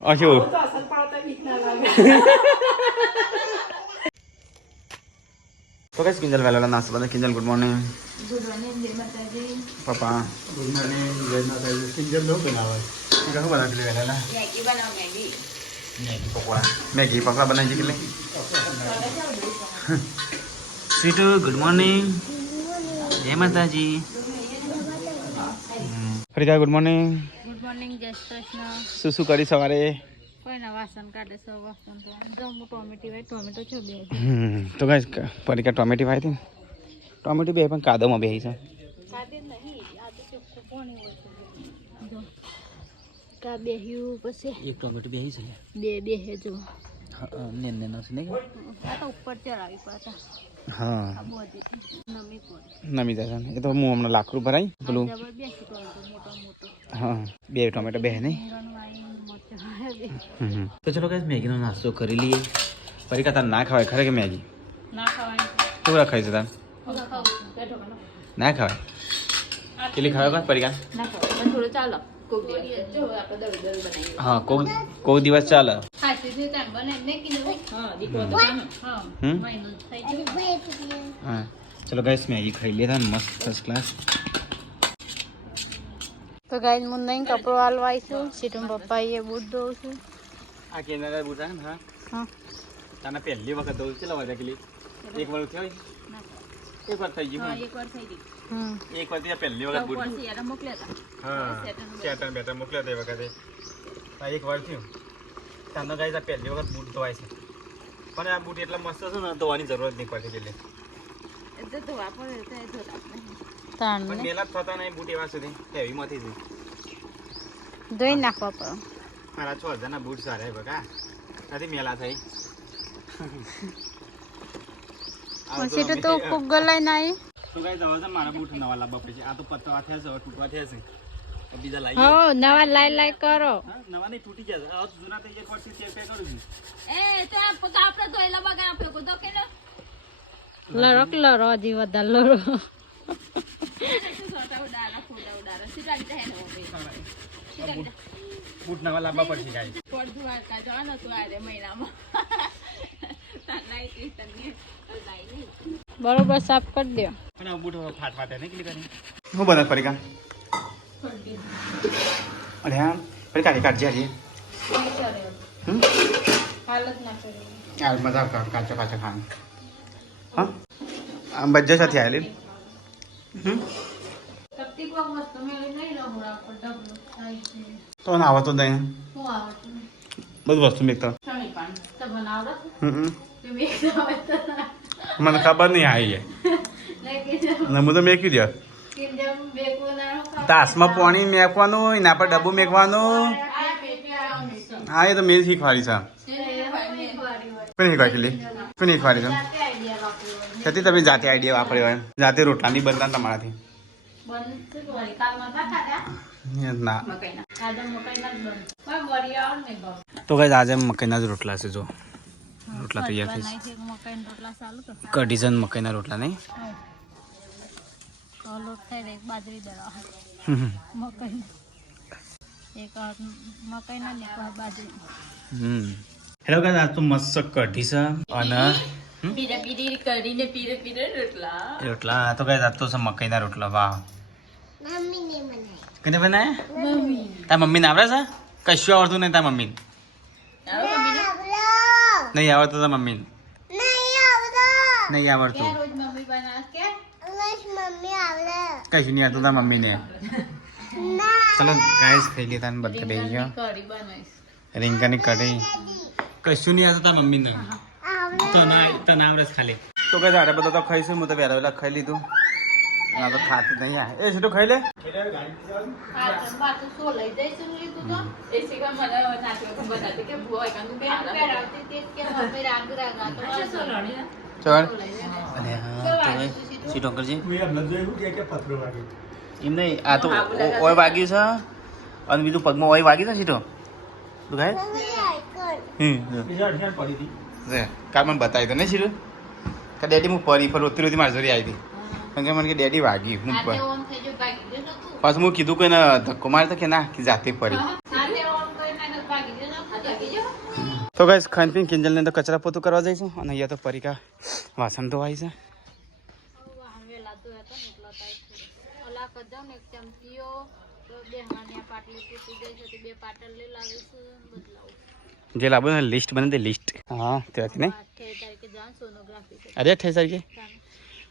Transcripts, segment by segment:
અશું તો કઈ કિંજલ વેલા નાસ્તો બધા કિંજલ ગુડ મોર્નિંગ પપ્પા ગુડ મોર્નિંગ જય માતાજી કિંજલ નો બનાવે શું બનાવી વેલા મેગી પકડા બનાવી છે કેટલી સ્વીટુ ગુડ મોર્નિંગ જય માતાજી ફરીદા ગુડ મોર્નિંગ જય શ્રી કૃષ્ણ શું કરી સવારે કોઈના વાસણ કાઢે છે વાસણ તો ટોમેટી હોય ટોમેટો છો બે તો કઈ પરીકા ટોમેટી ભાઈ હતી ટોમેટી બે પણ કાદવમાં બેસી છે કાઢે નહીં આ તો ચોખ્ખું પાણી હોય જો કા બેહ્યું પછી એક ટોમેટી બેસી છે બેહે જો ને નથી નહીં આ તો ઉપર ચડાવી પાછા હા આ બોધી નમી પડે નમી જાય ને એ તો હું હમણાં લાકડું ભરાય પેલું જબર બેસી પડે મોટો મોટો હા બે ટોમેટો બે નહીં તો ચલો કઈ મેગીનો નાસ્તો કરી લઈએ પરીકા તાર ના ખવાય ખરે કે મેગી ના ખવાય કેવું ખાય છે તાર ના ખવાય કેટલી ખાવા કાંઈ પરીકા ના ખવાય પણ થોડું ચાલો કોક દિવસ જો આપણે દળ બનાવીએ હા કોક દિવસ ચાલે ખાસી થી તેમ બને ને કીધું હા દીકરો તો હા મહિનો થઈ ગયો હા ચલો ગાઈસ મેગી ખાઈ લેતા મસ્ત ફર્સ્ટ ક્લાસ તો ગાઈસ હું નહીં કપડો હાલવાઈ છું સીટું પપ્પા એ બૂટ દઉં છું આ કેનાડા બુટા ને હા હા તને પહેલી વખત દઉં ચલો વાજા કેલી એક વાર થયો એક વાર થઈ ગયું એક વાર થઈ ગઈ એક વાર ત્યાં પહેલી વખત બુટ યાર મોકલ્યા હા સેટન બેટન મોકલ્યા તે વખતે આ એક વાર થયું તને ગાઈસ આ પહેલી વખત બૂટ ધોવાય છે પણ આ બૂટ એટલા મસ્ત છે ને ધોવાની જરૂર જ નહીં પડતી પેલી એટલે તો વાપરે તો પણ મેલા થતા નહીં બૂટ એવા સુધી હેવીમાંથી જ ધોઈ નાખવા પડે મારા 6000 ના બૂટ સારા બકા નથી મેલા થઈ પણ સીટું તો ખૂબ ગલાઈ નાઈ તો ગાઈસ હવે મારા બૂટ નવા લાવવા પડશે આ તો પતવા થયા છે હવે તૂટવા થયા છે તો બીજા લાવી હો નવા લાઈ કરો નવા નહીં તૂટી જશે હવે જૂના થઈ જાય પછી ચેક કરું છું એ ત્યાં પગા આપણે ધોઈલા બગા આપણે કો તો કે લરો હજી વધારે લરો બૂટ નવા લાવવા પડશે ગાઈસ બરોબર સાફ કરી દો અને બૂટ ફાટ ફાટે નહીં કેટલી કરી હું બને ફરીકા અરે હા ફરી કાઢી કાઢજે હજી યાર મજા આવતા કાચો કાચો ખાવાનું હા આમ બજ્જો સાથે આવેલી તો ના આવતો નહીં બધું વસ્તુ મેકતા મને ખબર નહીં આવી અને હું તો મેક્યું દે તાસમાં પાણી મેકવાનું એના પર ડબ્બું મેકવાનું હા એ તો મેં શીખવાડી છે કોને શીખવાડી કોને શીખવાડી છે છતી તમે જાતે આઈડિયા વાપર્યો હોય જાતે રોટલાની બનતા તમારાથી ના તો કઈ આજે મકાઈના જ રોટલા છે જો રોટલા તૈયાર થઈ કઢી છે મકાઈના રોટલા નહીં બાજરી દળા મકાઈ એક મકાઈના બાજરી હેલો ગાઈસ આજ તો મસ્ત કઢી છે અને રોટલા તો ગાઈસ આજ તો છે મકાઈના રોટલા વાહ કને બનાયા તાર મમ્મીને આવડે છે કશું આવડતું નહીં તાર મમ્મીને નહીં આવડતું તાર મમ્મીને નહીં આવડતું કશું નહીં આવતું તાર મમ્મીને ચલો ગાઈસ ખાઈ લેતા ને બધા બેસી ગયો રીંગણની કઢી કશું નહીં આવતું તાર મમ્મીને તને આવડે ખાલી તો કઈ આડે બધા તો ખાઈશું હું તો વહેલા વહેલા ખાઈ લીધું ના તો ખાતી નહીં એ સીધું ખાઈ લે સીધો કરજે એમ નહીં આ તો ઓય વાગ્યું છે અને બીજું પગમાં ઓય વાગ્યું છે સીધો તું ખાય કાલ મને બતાવી દો ને સીધું કે ડેડી હું પરી પર રોતી રોતી મારી જોડી આવી હતી કારણ કે મને કે ડેડી વાગી હું પાછું હું કીધું કે ધક્કો મારે તો કે ના કે જાતે પડી તો ગાઈસ ખાન પીન કિંજલને તો કચરા પોતું કરવા જઈશું અને અહીંયા તો પરિકા વાસણ ધોવાય છે. વેલા તો હતો ને એટલો ટાઈમ ઓલા કદમ એક ચમચીઓ તો બે હાનિયા પાટલી તૂટી ગઈ છે તે બે પાટલ લઈ લાવીશું બદલાવું જે લાવો ને લિસ્ટ બને તે લિસ્ટ હા ત્યાંથી નહીં 28 તારીખે જાણ સોનોગ્રાફી છે. અરે 28 તારીખે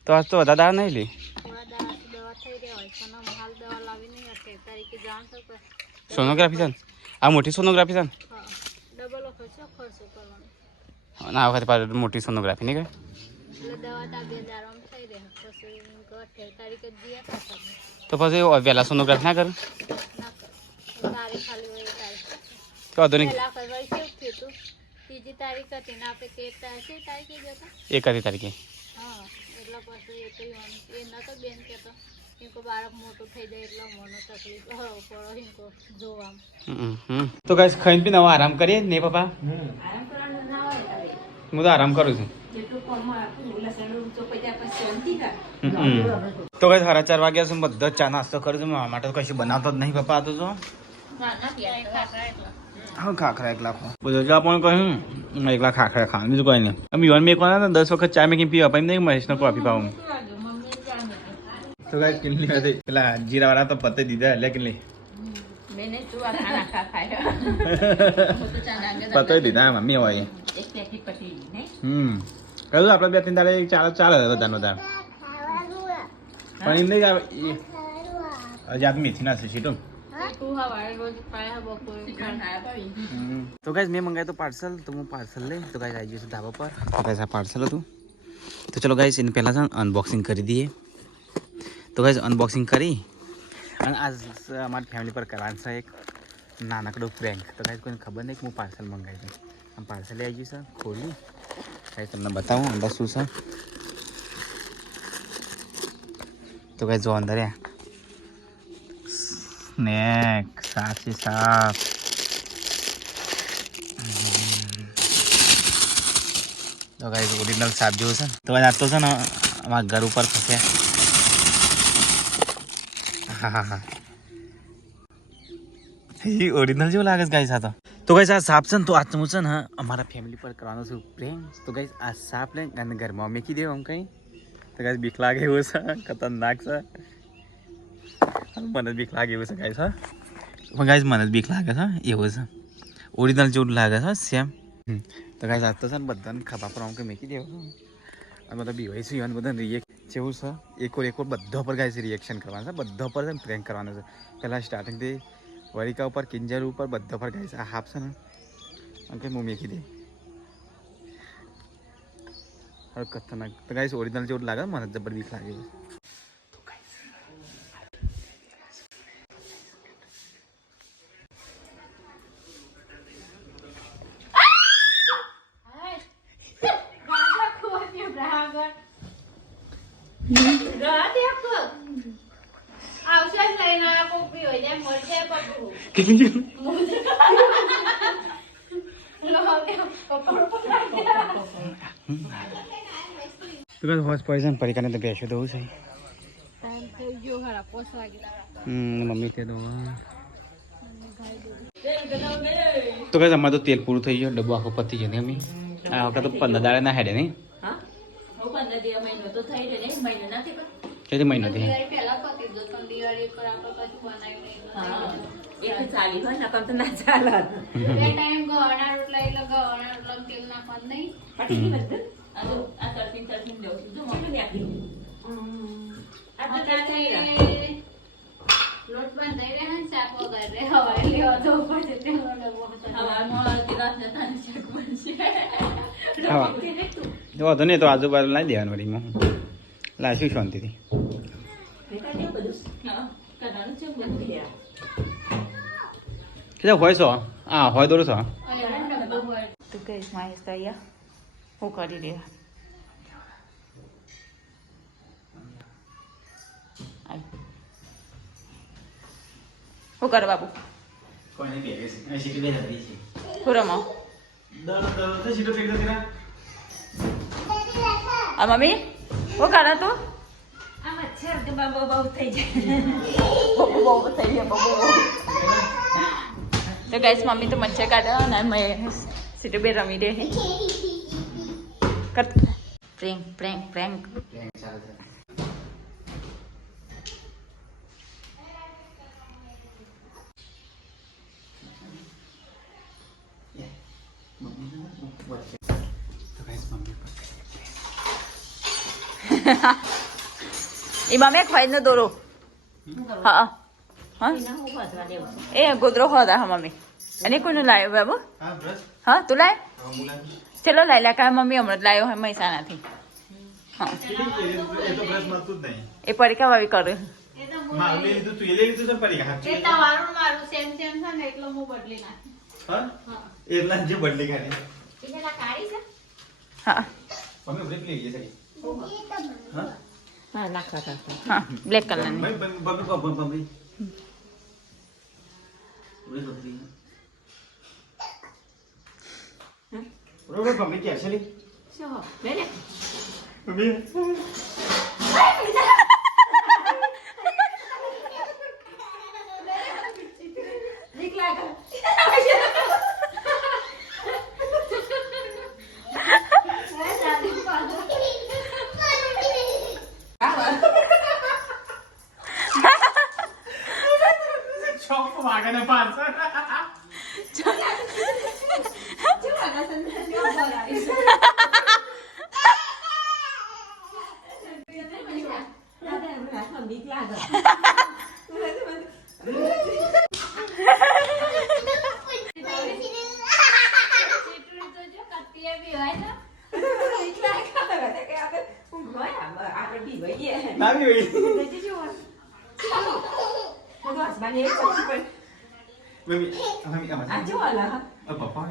તો આજ તો વધારે દાડા નહીં લી થોડા દવા થઈ રહ્યા હોય પણ હાલ દવા લાવી નહીં 28 તારીખે જાણ તો સોનોગ્રાફી છે ને આ મોટી સોનોગ્રાફી છે ને હા ડબલ ખર્ચો કરવાનો ના વખતે પાછું મોટી સોનોગ્રાફી નહીં કઈ એટલે દવા તા બે દારામ થઈ રહે પછી 28 તારીખે જીયા થશે તો પછી વહેલા સોનોગ્રાફી ના કરું ના કર તારીખ ખાલી હોય તારીખ તો વાંધો નહીં પહેલા કરવાય છે થયું ત્રીજી તારીખ હતી ને આપણે કે તારીખે જતા 31 તારીખે હા એટલે પછી એ તો એ નતો બેન કહેતો ઇनको બાળક મોટું થઈ જાય એટલે મને તકલીફ પડો ઇनको જોવામાં તો ગાઈસ ખાઈને પીને હવે આરામ કરીએ ને પપ્પા આરામ કરવાનું ના હોય હું તો આરામ કરું છું જેટલું કોમ આપું લસણ ઊંચો પછી આપણે શાંતિ કર તો ગાઈસ 4:30 વાગ્યા છે બધો ચા નાસ્તો કરું છું મારા માટે તો કશું બનાવતો જ નહીં પપ્પા આ તો જો ના ના પીઆઈ ખાતા એટલે હા ખાખરા 1 લાખ બધું જ પણ કહ્યું 1 લાખ ખાખરા ખાવાનું બીજું કોઈ નહીં અમે યુવાન મેં કોના 10 વખત ચા મેકીને પીવા પછી નહીં મહેશનો કોફી પાવું તો ગાઈસ કિલ્લી હતી પેલા જીરાવાળા તો પતે દીધા એટલે કિલ્લી मैंने चूहा खाना खा खाया वो तो चना પતે દીધા મમ્મી હોય एक पैकेट पटी नहीं કહ્યું આપણે 2-3 દાડે ચાલે બધાનો દાડ પણ એમ નહીં આવે હજી આ મેથી ના છે સીટો चूहा वाले रोज खाया बपोर खाया તો ગાઈસ મેં મંગાવ્યું તો પાર્સલ તો હું પાર્સલ લઈ તો ગાઈસ આવી ગયું છે ધાબા પર તો ગાઈસ આ પાર્સલ હતું તો ચલો ગાઈસ એને પહેલાં છે અનબોક્સિંગ કરી દઈએ તો ગાઈસ અનબોક્સિંગ કરી અને આજ અમારી ફેમિલી પર કરવાનું છે એક નાનકડું પ્રેન્ક તો ગાઈસ કોઈને ખબર નહીં કે હું પાર્સલ મંગાવી દઉં આમ પાર્સલ આવી ગયું છે ખોલી ગાઈસ તમને બતાવું અંદર શું છે તો ગાઈસ જો અંદર સ્નેક સાચી સાપ તો ગાઈસ ઓરિજિનલ સાપ જેવું છે તો ગાઈસ આ તો છે ને અમારા ઘર ઉપર થશે હા એ ઓરિજિનલ જેવું લાગે છે ગાઈસ આ તો ગાઈસ આ સાપ છે ને તો આજનું છે ને અમારા ફેમિલી પર કરવાનો છે પ્રેમ તો ગાઈસ આ સાપ લઈને અને ઘરમાં મેકી દેવું આમ કંઈ તો ગાઈસ બીક લાગે એવું છે ખતરનાક છે મને જ બીક લાગે એવું છે ગાઈસ હા પણ ગાઈસ મને જ બીક લાગે છે એવું છે ઓરિજિનલ જેવું લાગે છે સેમ તો ગાઈસ આજ તો છે ને બધાને ખભા પર આમ કે મેકી દેવું અને બધા બીવાય છે અને બધા રિએક્ટ જેવું છે એક ઓર બધા પર ગાઈસ રિએક્શન કરવાનું છે બધા પર છે ને પ્રેન્ક કરવાનું છે પહેલાં સ્ટાર્ટિંગથી વરિકા ઉપર કિંજર ઉપર બધા પર ગાઈસ આ હાફ છે ને આમ કે હું મેકી દે હવે ખતરનાક તો ગાઈસ ઓરિજિનલ જેવું લાગે મને જબર બીક લાગે હોર્સ પોઈઝન પરિકાને તો બેસ્યું દઉં છે મમ્મી તે દો તો કઈ અમારે તો તેલ પૂરું થઈ ગયું ડબ્બો આખો પતી ગયો ને અમે આ વખત તો 15 દાડે ના હેડે નહીં કેટલી મહિનો થી લોટ બંધાઈ રહે ને શાક વગર હવાઈ લેવા તો પડે વાંધો નહીં તો આજુબાજુ લાવી દેવાનું વળીમાં લાવીશું શાંતિથી કેટલા હોય છો હા હોય દોરો છો તો કઈ માહિતી તૈયાર હું કરી રહ્યા શું કરે બાબુ શું રમો આ મમ્મી શું કરે તું બહુ થઈ જાય તો ગાઈસ મમ્મી તો મચ્છર કાઢે અને સીટુ બે રમી દે કર પ્રેન્ક પ્રેન્ક પ્રેન્ક એમાં મેં ખાઈ ન દોરો હા હા એ ગોદરો ખાતા હા મમ્મી અને કોઈનું લાવ્યો બાબુ હા તું લાય ચલો લાયલા કા મમ્મી હમણાં જ લાવ્યો હોય મહેસાણાથી હા એ પરીક્ષા વાવી કરે હા હા બ્લેક કલરની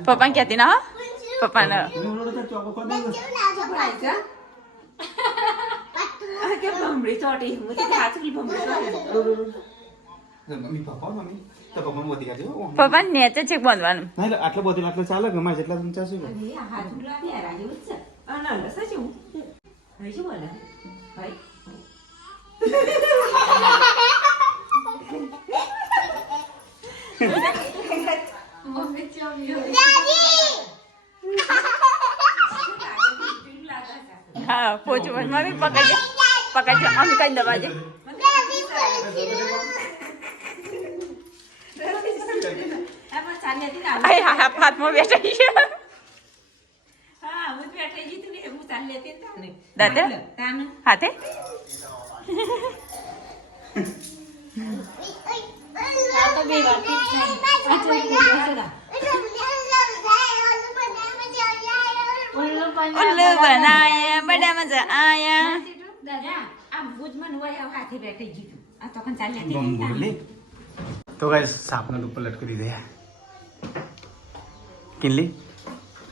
પપ્પા કહેતી ના પપ્પાને પપ્પા નેચે છે બાંધવાનું આટલો બધું આટલો ચાલે ગમે જેટલા ઊંચા શું હા પોચું મમ્મી પકડજો પકડજો અમે કઈ દવા છે હાથમાં બેઠી છે દાદા હાથે ઉલ્લુ બનાયા બડા મજા આયા તો ગાઈસ સાપને ઉપર લટકી દીધે કિનલી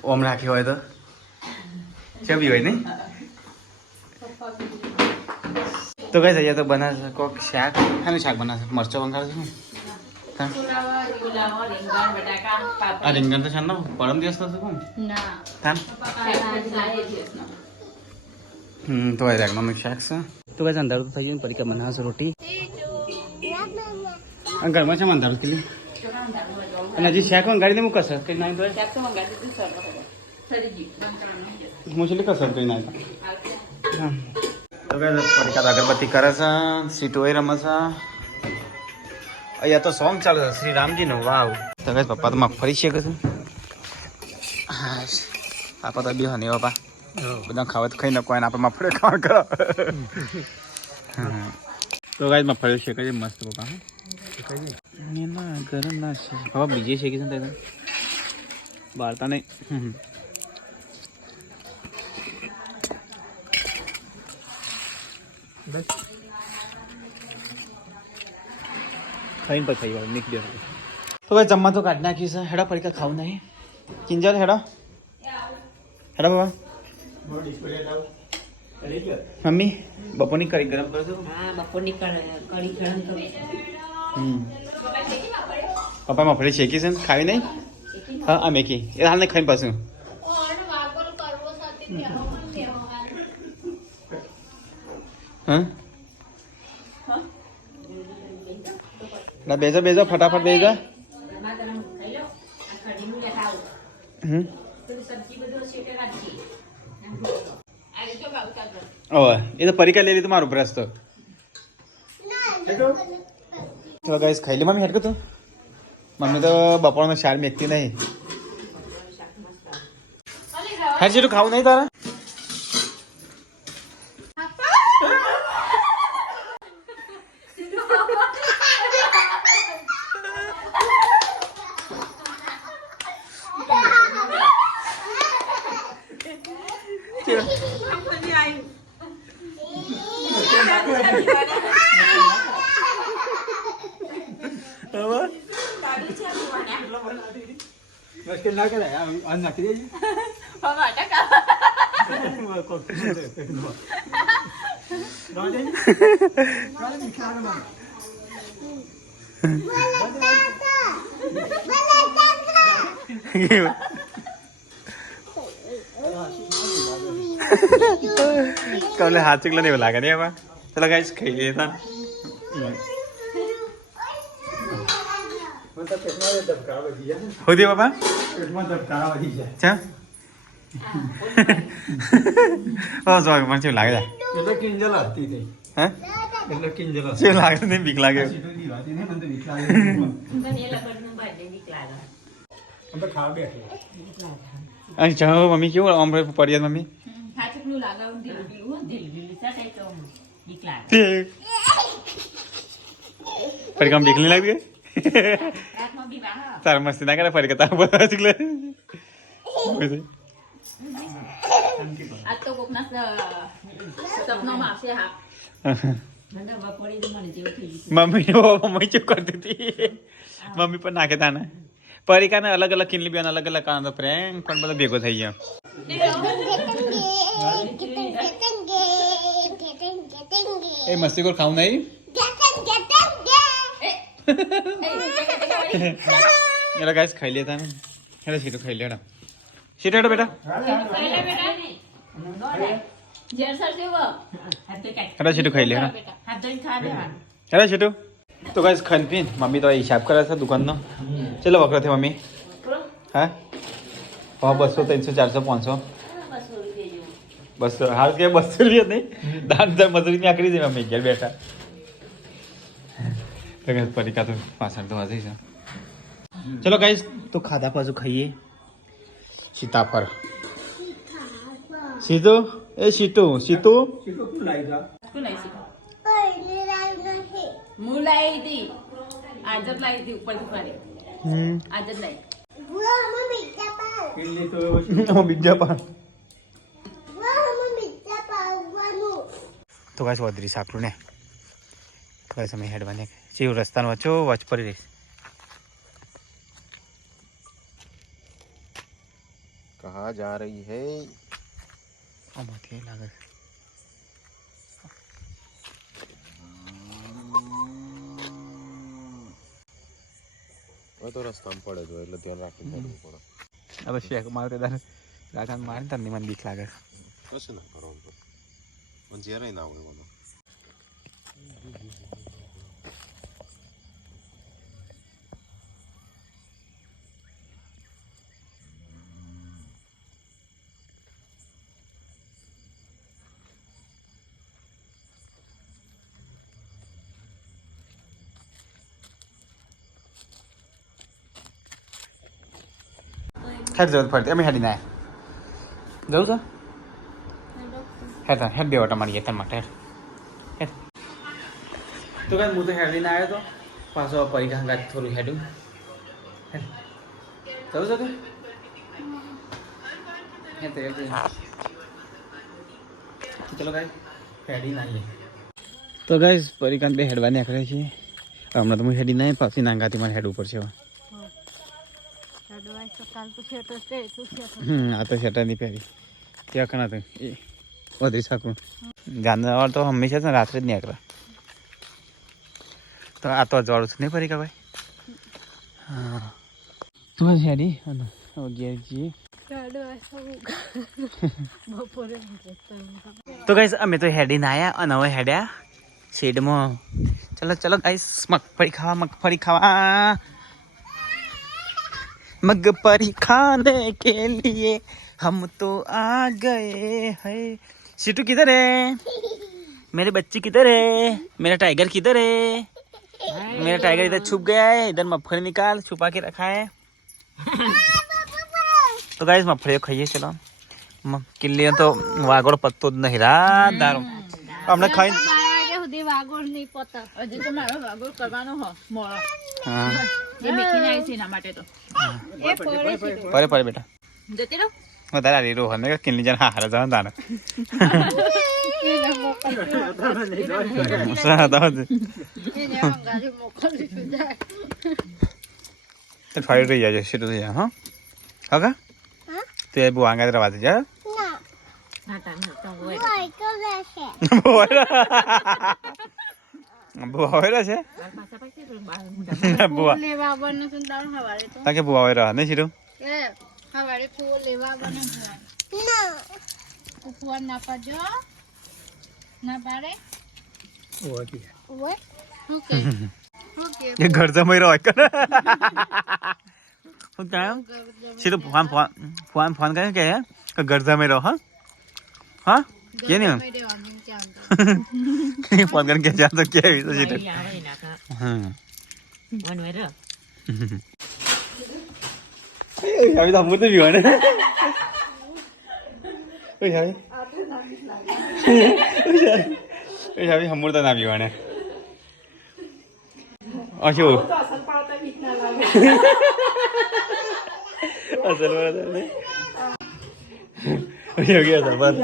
ઓમ રાખી હોય તો ચબી હોય નહીં તો ગાઈસ અહીંયા તો બનાવશે કોક શાક શાનું શાક બનાવશે મરચો વંગાળશે ને આ રીંગણ તો છે ને પરમ દિવસ નથી કોણ થાન તો આ રાગમાં શાક છે તો ગાઈસ અંધારું તો થઈ ગયું પરીક્ષા બનાવશે રોટી ઘરમાં છે અંધારું કિલી અને હજી શાક વંગાડીને મૂક સર કઈ નાખી મુશ્કેલી કસર કઈ નાખી તો પરીક્ષા અગરબત્તી કરે છે સીટોય રમે છે અહીંયા તો સોંગ ચાલુ છે શ્રી રામજીનું વાવ તો કઈ પપ્પા તો મગફળી છે કશું હા પાપા તો બી હની બાપા બધા ખાવા તો ખાઈ નાખો એને આપણે મગફળી ખાવા કરો તો કાંઈ મગફળી છે કઈ મસ્ત પપ્પા ના ગરમ ના છે બાબા બીજે છે કે છે વાર્તા નહીં બસ ખાઈને પછી વાર નીકળી જશે તો ભાઈ જમવા તો કાઢી નાખ્યું છે હેડા પડીકા ખાવું નહીં કિંજલ હેડા હેડા બાબા મમ્મી બપોરની કઢી ગરમ કરજો બપોરની કઢી ગરમ કરો પપ્પા મફળી શેકી છે ને ખાવી નહીં હા આ મેકી એ હાલ ને ખાઈને પાછું હા બેજો બેજો ફટાફટ બેજો ઓહ એ તો પરીક્ષા લઈ લીધું મારું બ્રશ તો ચલો ગાઈસ ખાઈ લે મમ્મી હેડકો તું મમ્મી તો બપોરનો શાર મેકતી નહીં હેડ જેટલું ખાવું નહીં તારા મુશ્કેલ ના કરાય આ નાખી દેજે કમલે હાથ ચીકલા નહીં લાગે નહીં હવે ચલો ગાઈસ ખાઈ લઈએ તા હોદી બાપા પેટમાં ધબકારા વધી જાય ચા બસ વાગે મને કેવું લાગે એટલે કિંજલ હતી તે હે એટલે કિંજલ હતી કેવું લાગે નહીં બીક લાગે સીધું દીવાતી નહીં મને તો બીક લાગે આમ તો ખાવા બેઠો અને ચાલો મમ્મી કેવું આમ પડી મમ્મી ફરી કામ બીક નહીં લાગી તાર મસ્તી ના કરે ફરી કે તાર બધા ચીકલે આ તો કોકના સપનામાં આવશે હા મમ્મી મમ્મી ચૂપ કરતી હતી મમ્મી પણ નાખે તાને પરિકાને અલગ અલગ કિનલી બેન અલગ અલગ કાનો પ્રેન્ક પણ બધો ભેગો થઈ ગયો એ મસ્તી કોર ખાવું નહીં એટલે ગાઈસ ખાઈ લેતા ને એટલે સીટું ખાઈ લેડા સીટો હેડો બેટા હેડો સીટું ખાઈ લે હેડો સીટું તો ગાઈસ ખાઈ પીને મમ્મી તો હિસાબ કરે છે દુકાનનો ચલો વખરો છે મમ્મી હા 200 300 400 500 200 હાલ કે 200 રૂપિયા નહીં દાન મજૂરી ની આકરી દે મમ્મી ઘેર બેઠા પરીકા તો પાછળ તો વાજે છે ચલો ગાઈસ તો ખાધા પાછું ખાઈએ સીતાફળ સીધો એ સીટો સીતો સીધું શું લાવી જા હું લાવી હતી આજ જ લાવી હતી ઉપરથી ફરી આજ જ લાવી કિલ્લી તો બીજા પણ તો ગાઈસ વધરી સાકરું ને થોડા સમય હેડવાને જેવું રસ્તાનો વચ્ચો વચ પડી રહીશ कहाँ जा रही है આમાંથી લાગે वो तो रास्ता में पड़े जो એટલે ધ્યાન રાખીને પડવું પડે આ તો શેક મારતે તારે રાખાન મારે તાર મને બીક લાગે કશું ના કરવાનું તો મને જરાય ના આવડે મને હેડ જવું પડતી અમે હેડી ના જવું છે હેડ હેડ બે વટા મારી તન માટે હેડ તો કાંઈ હું તો હેડીને આવ્યો તો પાછો પરીક્ષા હંગાત થોડું હેડું હેડ જવું છે તું હેડ ચલો ગાઈ હેડીને આવીએ તો ગાઈસ પરીક્ષા બે હેડવા નીકળે છે હમણાં તો હું હેડી ના પાછી નાંગાથી મારે હેડવું પડશે હવે આ તો શેટર ની પહેરી ત્યાં કણા તો એ વધી શકું જાનવર તો હંમેશા છે ને રાત્રે જ નીકળે તો આ તો અજવાળું છું નહીં ફરી કે ભાઈ હા તો શેડી ઘેર જઈએ તો ગાઈસ અમે તો હેડીને આવ્યા અને હવે હેડ્યા શેડમાં ચલો ચલો ગાઈસ મગફળી ખાવા मगफली खाने के लिए हम तो आ गए हैं सीटू किधर है? मेरे बच्चे किधर है? मेरा टाइगर किधर है? मेरा टाइगर इधर छुप गया है, इधर मफली निकाल, छुपा के रखा है। तो गाइस मफली खाइए चलो। किल्ली तो वागोड़ पत्तो नहीं रहा दारू हमने खाई સુધી વાગોળ નહીં પતા હજી તો મારો વાગોળ કરવાનો હો મોળો हाँ એ મેકીને આવી છે એના માટે તો એ પડે છે परे परे बेटा જતી રહો मैं तारा रे रोहन ने किल्ली जन हारा जान दाना सादा એને ગાડી મોકલી દીધા तो फाइट रही है शुरू से हां काका तो ये बुआ आंगा दरवाजे जा ના તાન તો હોય बुआ होयरा છે પાછા પાછી બહાર बुआ લેવા બને સુંદર હવારે તો ताके बुआ होयरा नहीं शुरू એ હવારે ફૂલ લેવા બને ફૂલ ના પાડજો ના પાડે ઓકે ઓકે ઓકે ये घर जमाई रहा है फोन क्या सिर्फ फोन फोन फोन फोन का क्या है कि घर जमाई रहो हाँ हाँ ये नहीं फोन करके क्या जानते क्या है तो सिर्फ આવે નાખા हाँ વન વેર अभी तो हम तो भी होने ओए हाय ओए अभी हम तो ना भी होने अच्छा असल बात है नहीं हो गया असल बात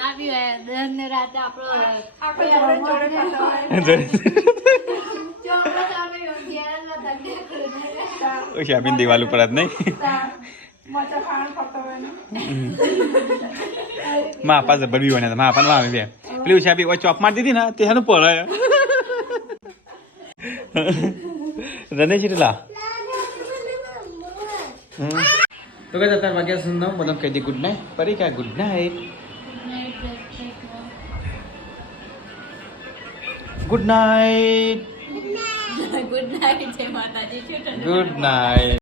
ના બી હોય દર ને રાતે આપણો ओके अभी दीवार ऊपर आत नहीं माँ पास जबर भी होने था माँ अपन वहाँ में भी है प्लीज उसे अभी वो चॉप मार दी थी ना ते हनु पड़ा है रने चिरला तो क्या जाता है बाकी सुनना मतलब कहती गुड नाइट परी क्या good night good night good night જય માતાજી गुड नाइट